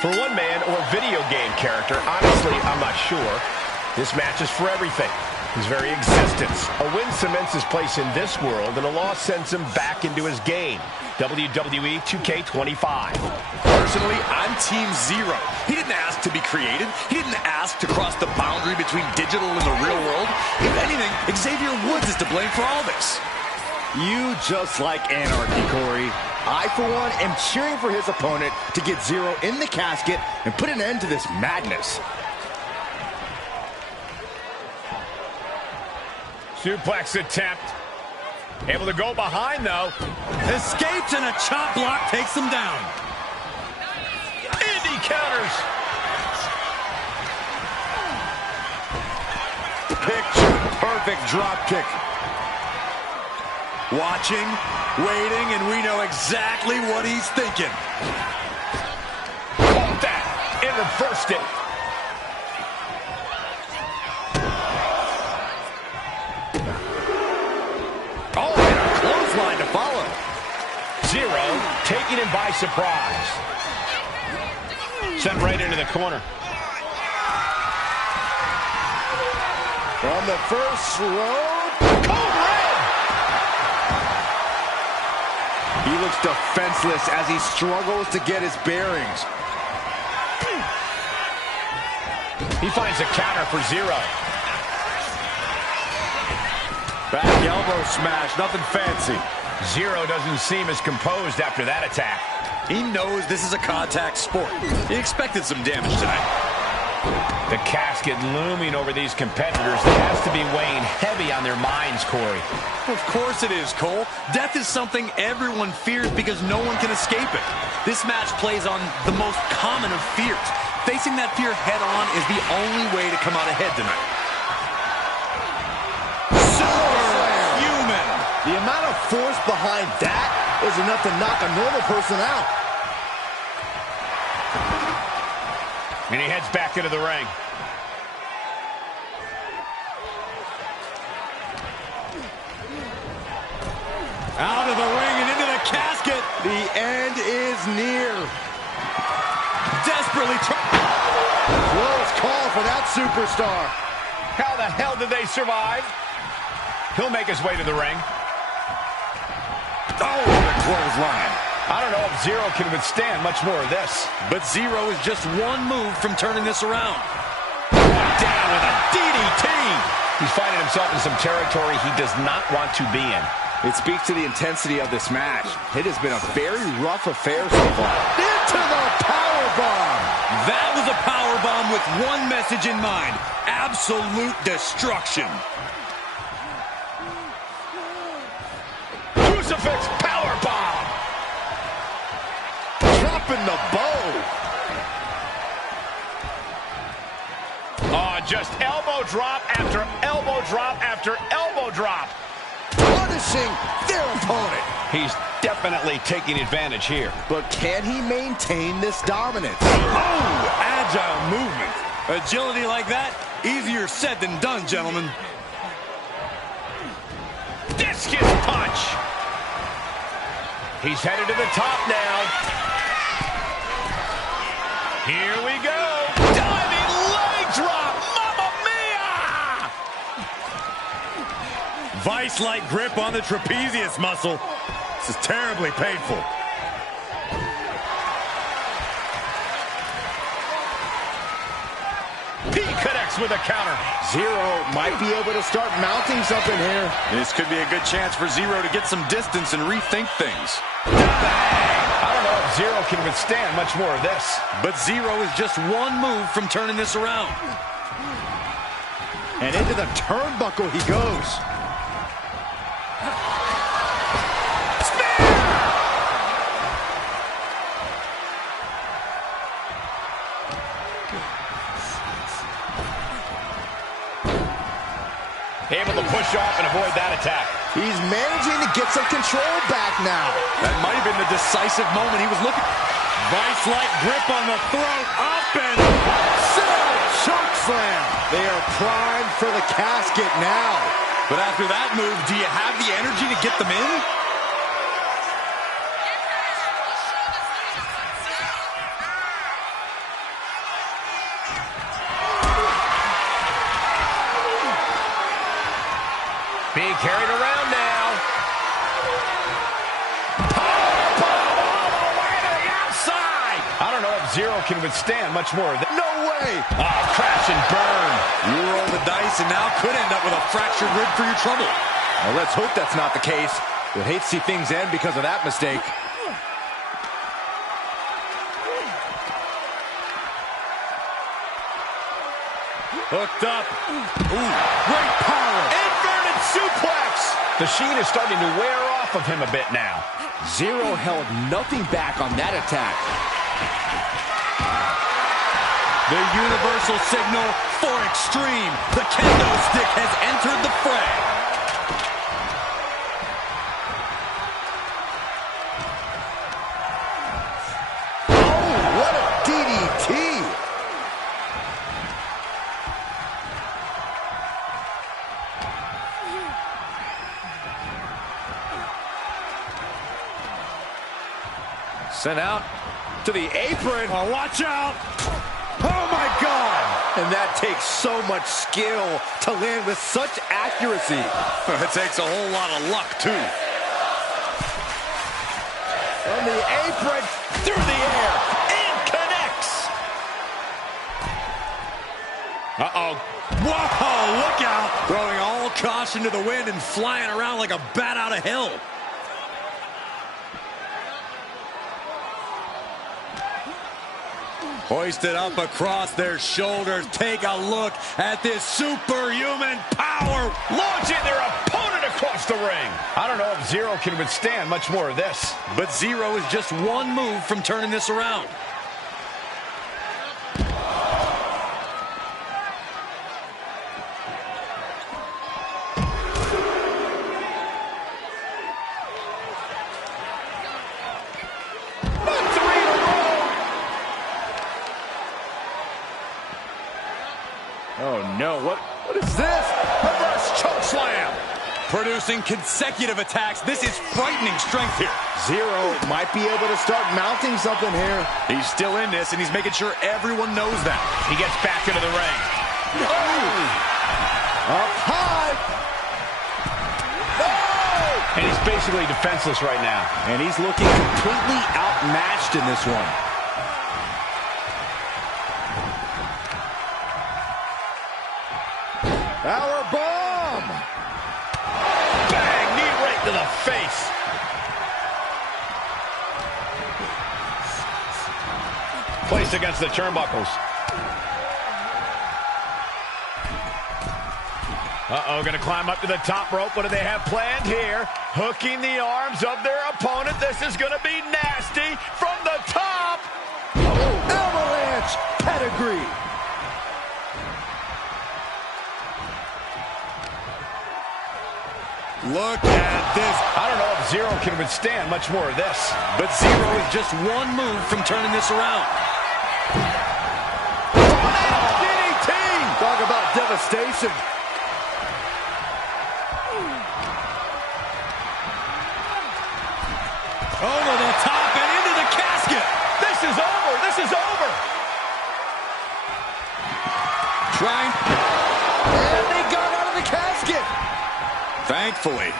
For one man or video game character, honestly, I'm not sure. This match is for everything. His very existence. A win cements his place in this world, and a loss sends him back into his game. Wwe 2K25. Personally, I'm Team Zero. He didn't ask to be created. He didn't ask to cross the boundary between digital and the real world. If anything, Xavier Woods is to blame for all this. You just like anarchy, Corey. I, for one, am cheering for his opponent to get Zero in the casket and put an end to this madness. Suplex attempt. Able to go behind, though. Escapes, and a chop block takes him down. And he counters. Picture perfect drop kick. Watching, waiting, and we know exactly what he's thinking. Caught that and reversed it. Oh, and a clothesline to follow. Zero taking him by surprise. Sent right into the corner. From the first row. Code red. He looks defenseless as he struggles to get his bearings. He finds a counter for Zero. Back elbow smash, nothing fancy. Zero doesn't seem as composed after that attack. He knows this is a contact sport. He expected some damage tonight. The casket looming over these competitors. That has to be weighing heavy on their minds, Corey. Of course it is, Cole. Death is something everyone fears because no one can escape it. This match plays on the most common of fears. Facing that fear head-on is the only way to come out ahead tonight. Superhuman! The amount of force behind that is enough to knock a normal person out. And he heads back into the ring. Out of the ring and into the casket. The end is near. Desperately trying. Close call for that superstar. How the hell did they survive? He'll make his way to the ring. Oh, the clothesline. I don't know if Zero can withstand much more of this. But Zero is just one move from turning this around. Down with a DDT. He's finding himself in some territory he does not want to be in. It speaks to the intensity of this match. It has been a very rough affair so far. Into the powerbomb. That was a powerbomb with one message in mind. Absolute destruction. Crucifix powerbomb. Dropping the bow. Oh, just elbow drop after elbow drop after elbow drop. Punishing their opponent. He's definitely taking advantage here. But can he maintain this dominance? Oh, agile movement. Agility like that, easier said than done, gentlemen. Discus punch. He's headed to the top now. Here we go. Diving leg drop. Mamma mia! Vice-like grip on the trapezius muscle. This is terribly painful. He connects with a counter. Zero might be able to start mounting something here. This could be a good chance for Zero to get some distance and rethink things. I don't know if Zero can withstand much more of this. But Zero is just one move from turning this around. And into the turnbuckle he goes. Able to push off and avoid that attack. He's managing to get some control back now. That might have been the decisive moment he was looking. Vice-like grip on the throat. Up and Choke slam. They are primed for the casket now. But after that move, do you have the energy to get them in? Zero can withstand much more. No way! Oh, crash and burn. You roll the dice and now could end up with a fractured rib for your trouble. Well, let's hope that's not the case. Would hate to see things end because of that mistake. Hooked up. Ooh, great power. Inverted suplex. The sheen is starting to wear off of him a bit now. Zero held nothing back on that attack. The universal signal for extreme. The kendo stick has entered the fray. Oh, what a DDT! Sent out to the apron. Oh, watch out. Oh, my God! And that takes so much skill to land with such accuracy. It takes a whole lot of luck, too. On the apron, Through the air. And connects. Uh-oh. Whoa, look out. Throwing all caution to the wind and flying around like a bat out of hell. Hoisted up across their shoulders. Take a look at this superhuman power. Launching their opponent across the ring. I don't know if Zero can withstand much more of this. But Zero is just one move from turning this around. oh no, what is this? Reverse choke slam. Producing consecutive attacks. This is frightening strength here. Zero might be able to start mounting something here. He's still in this, and he's making sure everyone knows that. He gets back into the ring. Up high. Oh! And he's basically defenseless right now. And he's looking completely outmatched in this one. Power bomb! Bang! Knee right to the face. Placed against the turnbuckles. Uh-oh, gonna climb up to the top rope. What do they have planned here? Hooking the arms of their opponent. This is gonna be nasty from the top. Oh, avalanche pedigree. Look at this. I don't know if Zero can withstand much more of this. But Zero is just one move from turning this around. DDT! Talk about devastation. Over the top and into the casket. This is over. This is over. Trying. And they got out of the casket. Thankfully.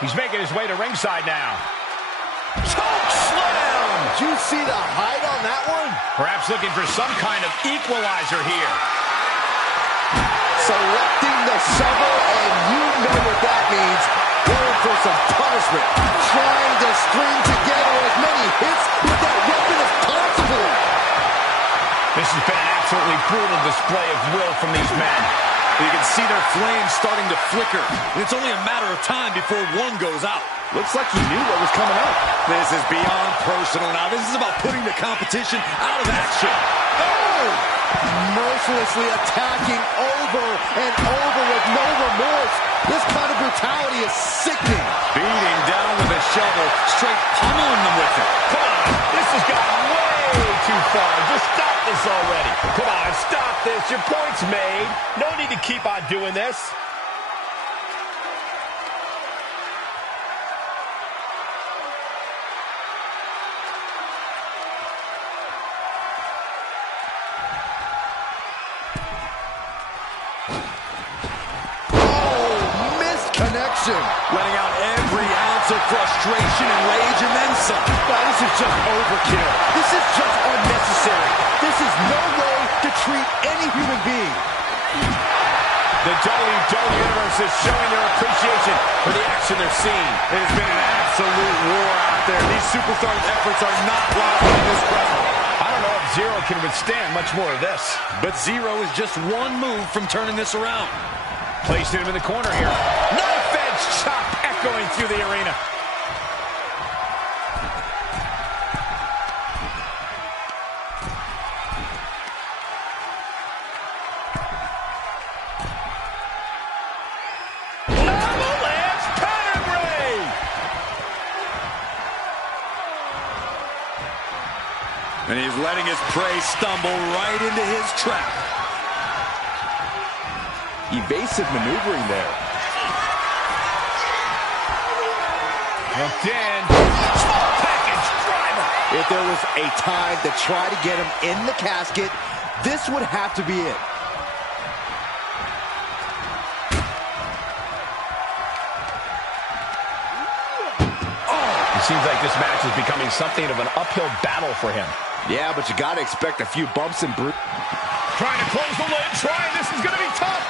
He's making his way to ringside now. Choke slam! Did you see the height on that one? Perhaps looking for some kind of equalizer here. Selecting the shovel, and you know what that means. Going for some punishment. Trying to string together as many hits with that weapon as possible. This has been an absolutely brutal display of will from these men. You can see their flames starting to flicker. It's only a matter of time before one goes out. Looks like he knew what was coming up. This is beyond personal now. This is about putting the competition out of action. Oh! Mercilessly attacking over and over with no remorse. This kind of brutality is sickening. Beating down with a shovel, straight pummeling them with it. Come on, this has gotten way too far. Just stop this already. Come on, stop this. Your point's made. No need to keep on doing this. submission. Letting out every ounce of frustration and rage and then some. Now, this is just overkill. This is just unnecessary. This is no way to treat any human being. The WWE Universe is showing their appreciation for the action they're seeing. It has been an absolute war out there. These superstars' efforts are not lost in this crowd. I don't know if Zero can withstand much more of this. But Zero is just one move from turning this around. Placing him in the corner here. Knife edge chop echoing through the arena. Avalanche pedigree! And he's letting his prey stumble right into his trap. Evasive maneuvering there. Hooked in. Small package driver. If there was a time to try to get him in the casket, this would have to be it. It seems like this match is becoming something of an uphill battle for him. Yeah, but you got to expect a few bumps and bruises. Trying to close the lid. This is going to be tough.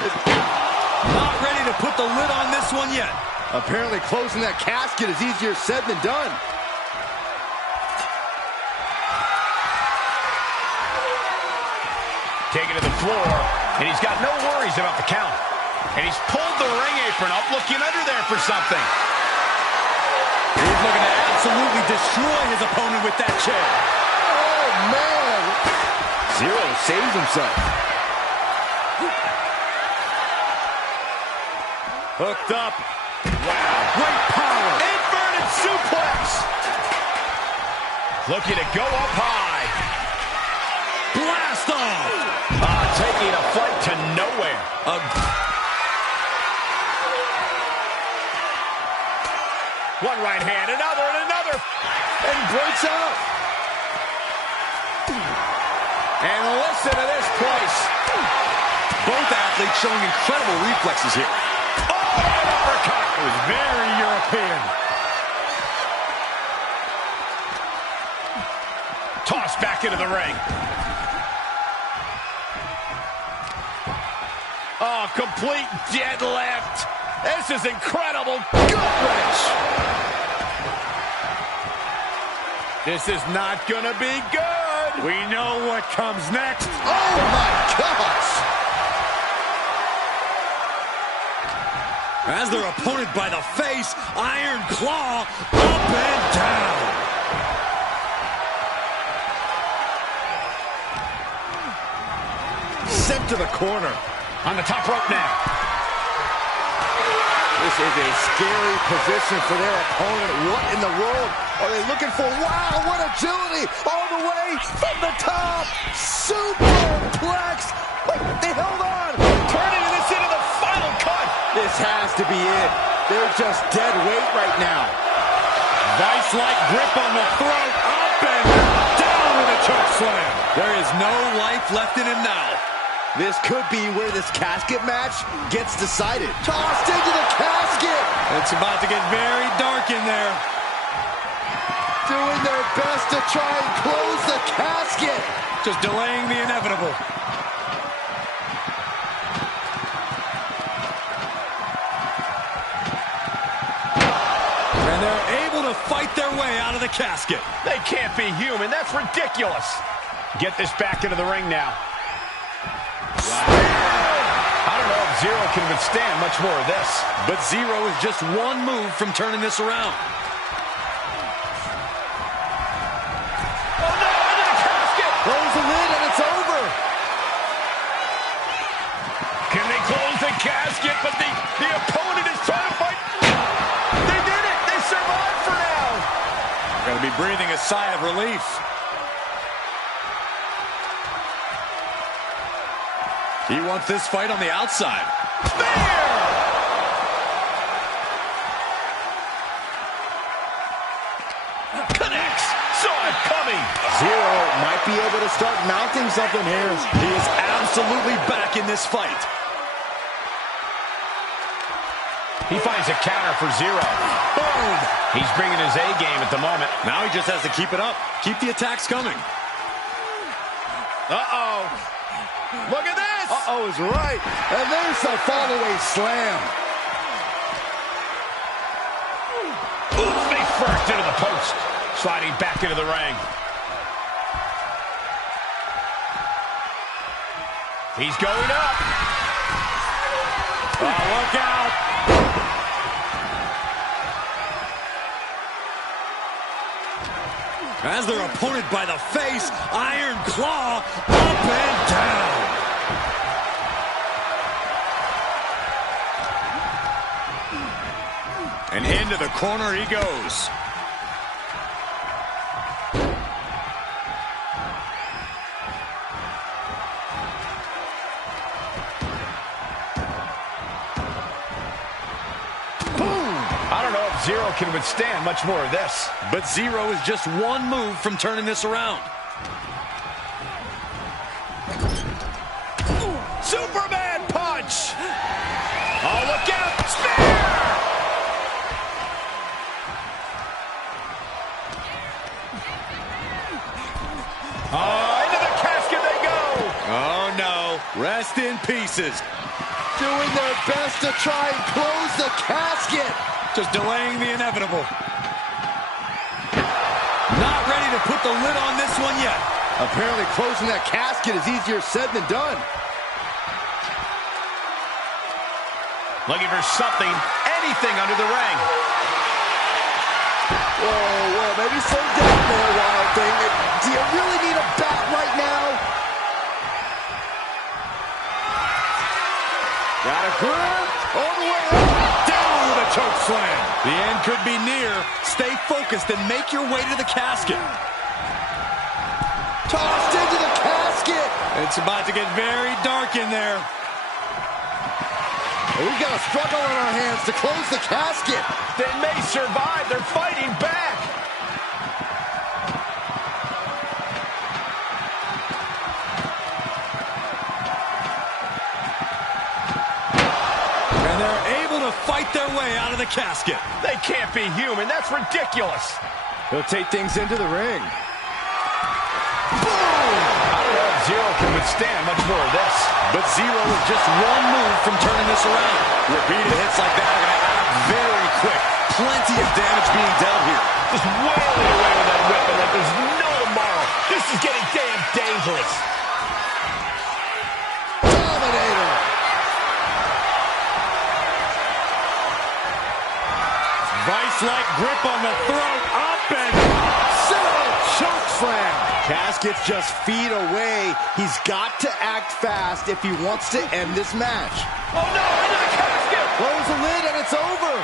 Not ready to put the lid on this one yet. Apparently closing that casket is easier said than done. Taken to the floor, and he's got no worries about the count. And he's pulled the ring apron up, looking under there for something. He's looking to absolutely destroy his opponent with that chair. Oh, man. Zero saves himself. Hooked up. Wow. Great power. Inverted suplex. Looking to go up high. Blast off. Taking a flight to nowhere. One right hand, another, and another. And he breaks out. And listen to this place. Both athletes showing incredible reflexes here. Oh, an uppercut. It was very European. Tossed back into the ring. Oh, complete deadlift. This is incredible. Gut wrench. This is not going to be good. We know what comes next. Oh, my gosh. As their opponent by the face, Iron Claw up and down. Sent to the corner. On the top rope now. This is a scary position for their opponent. What in the world are they looking for? Wow, what agility! All the way from the top! Superplex! Wait, they held on! Turning this into the final cut. This has to be it. They're just dead weight right now. Vice-like grip on the throat. Up and down with a choke slam. There is no life left in him now. This could be where this casket match gets decided. Tossed into the casket! It's about to get very dark in there. Doing their best to try and close the casket. Just delaying the inevitable. And they're able to fight their way out of the casket. They can't be human. That's ridiculous. Get this back into the ring now. I don't know if Zero can withstand much more of this. But Zero is just one move from turning this around. Oh no, into the casket! Close the lid and it's over. Can they close the casket? But the opponent is trying to fight. They did it! They survived for now! Gonna be breathing a sigh of relief. He wants this fight on the outside. Spear! Connects! Saw it coming! Zero might be able to start mounting something here. He is absolutely back in this fight. He finds a counter for Zero. Boom! He's bringing his A game at the moment. Now he just has to keep it up. Keep the attacks coming. Uh-oh. Look at this! Uh-oh is right. And there's the fall-away slam. Ooh, face first into the post. Sliding back into the ring. He's going up. Oh, look out. As their opponent by the face, Iron Claw up and down. And into the corner he goes. I don't know if Zero can withstand much more of this. But Zero is just one move from turning this around. Superman punch! Oh, look out! Spear! Oh, into the casket they go! Oh, no. Rest in pieces. Doing their best to try and close the casket. Just delaying the inevitable. Not ready to put the lid on this one yet. Apparently closing that casket is easier said than done. Looking for something, anything under the ring. Whoa, maybe slow down there, Wild Thing. Do you really need a bat right now? Got a grip. All the way up. Down with a choke slam. The end could be near. Stay focused and make your way to the casket. Tossed into the casket. It's about to get very dark in there. We've got a struggle on our hands to close the casket. They may survive. They're fighting back. And they're able to fight their way out of the casket. They can't be human. That's ridiculous. He'll take things into the ring. I don't know if Zero can withstand much more of this. But Zero is just one move from turning this around. Repeated hits like that are going to add up very quick. Plenty of damage being dealt here. Just wailing away with that weapon like there's no tomorrow. This is getting damn dangerous. Dominator. Vice-like grip on the throat. Up and Zero choke slam. Casket's just feet away. He's got to act fast if he wants to end this match. Oh no, into the casket! Close the lid and it's over.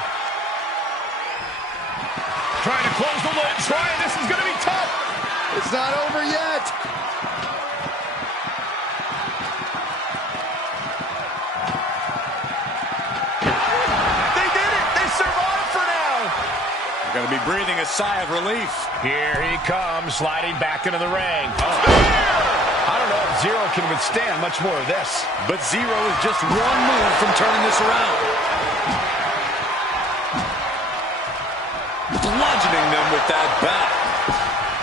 Trying to close the lid, trying. This is going to be tough. It's not over yet. They did it. They survived for now. going to be breathing a sigh of relief. Here he comes, sliding back into the ring. I don't know if Zero can withstand much more of this. But Zero is just one move from turning this around. Bludgeoning them with that bat.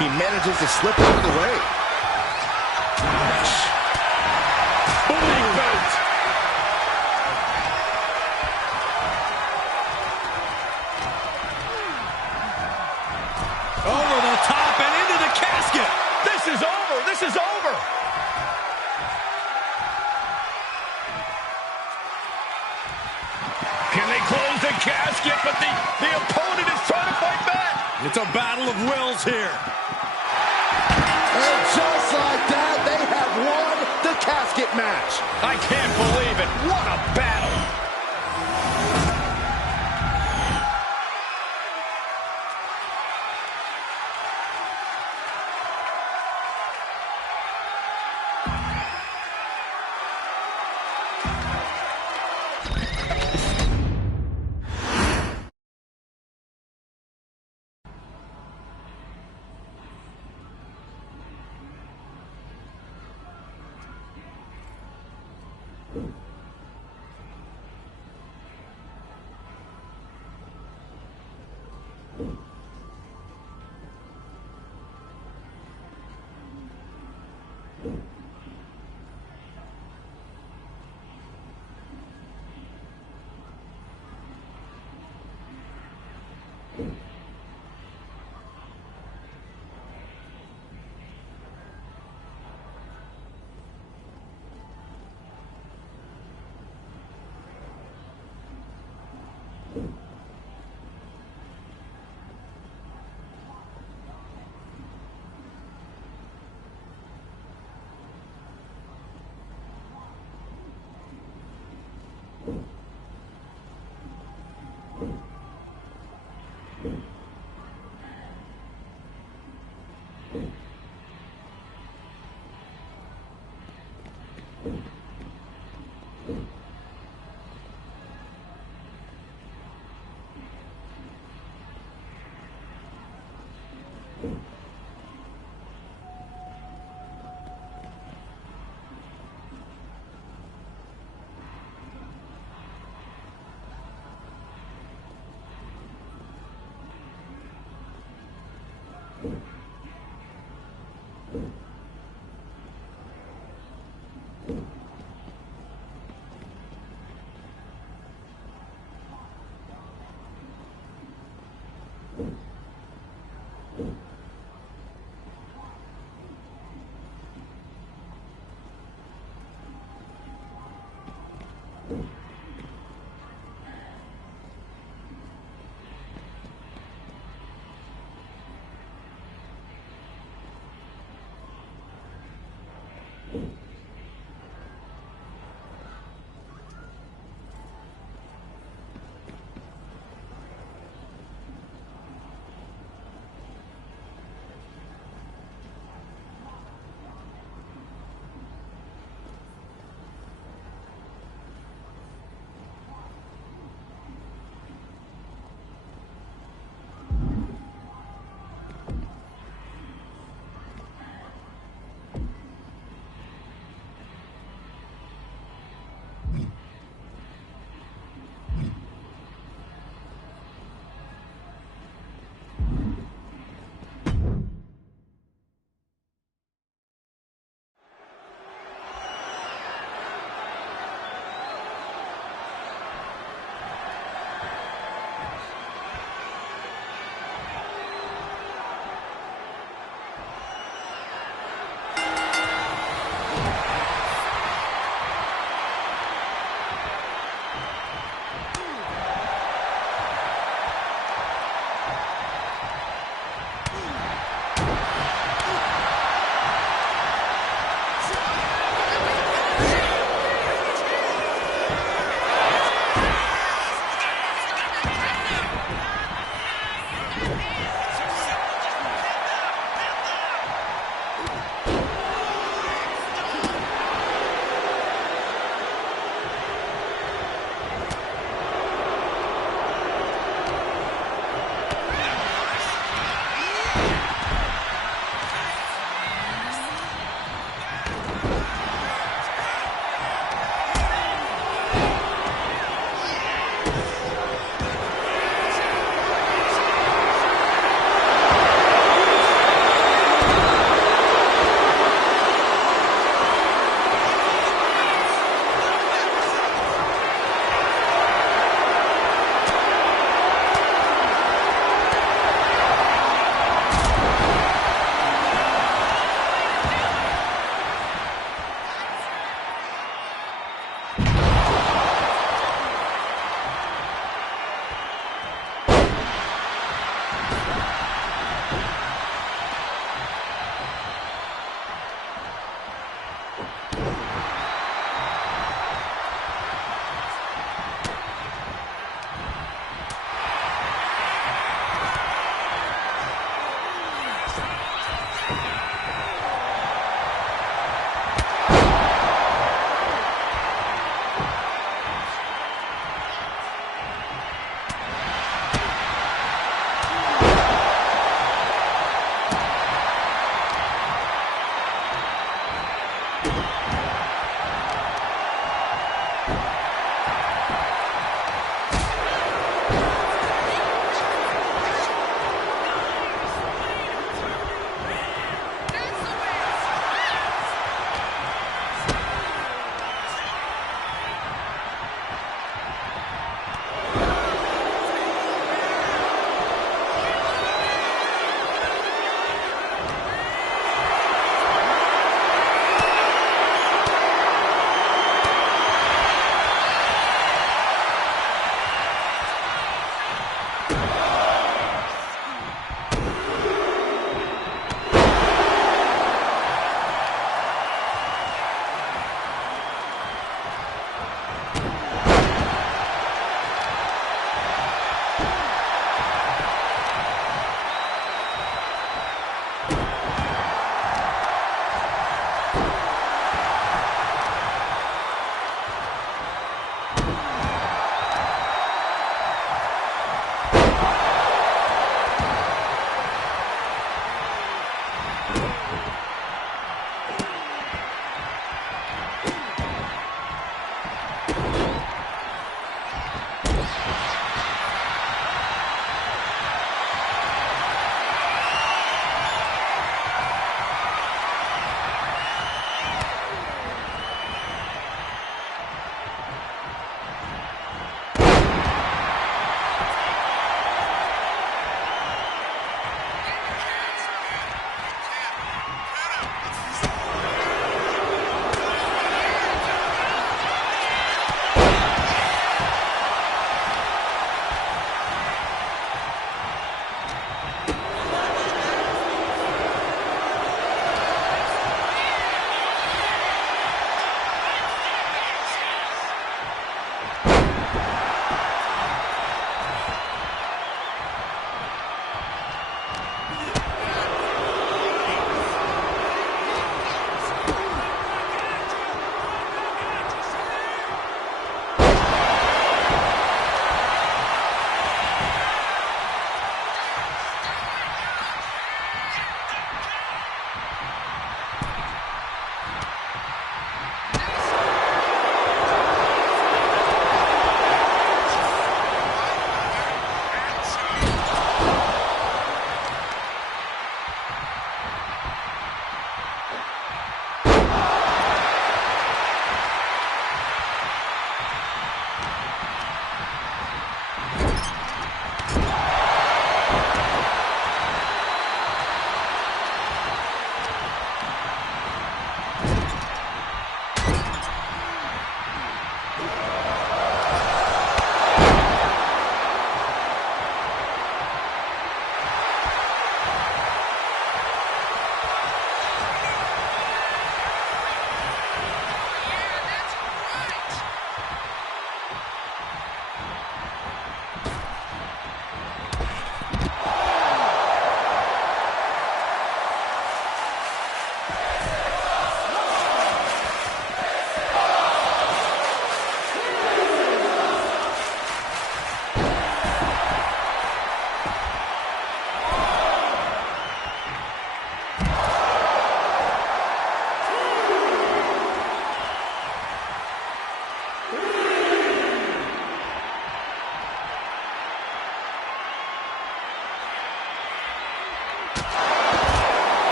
He manages to slip out of the way. Big boot. Over the top and into the casket. This is over. This is over. Can they close the casket? But the opponent is trying to fight back. It's a battle of wills here. And just like that, they have won the casket match. I can't believe it. What a battle.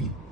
you.